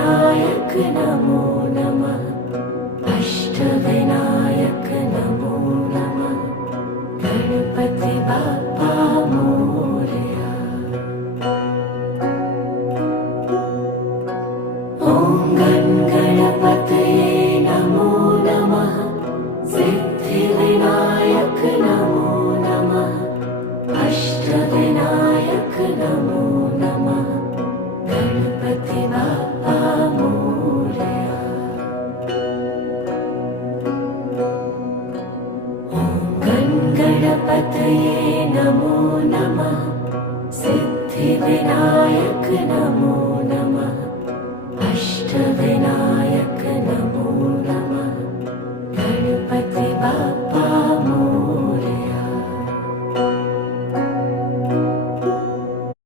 सिद्धिविनायक नमो नमः। अष्टविनायक नमो नमः। गणपति बाप्पा मोरया। ॐ गणपतये नमो नमः। सिद्धिविनायक नमो नमः। अष्टविनायक नमो नमः। गणपति बाप्पा मोरया। ॐ गणपतये नमो नमः। सिद्धिविनायक नमो नमः। अष्टविनायक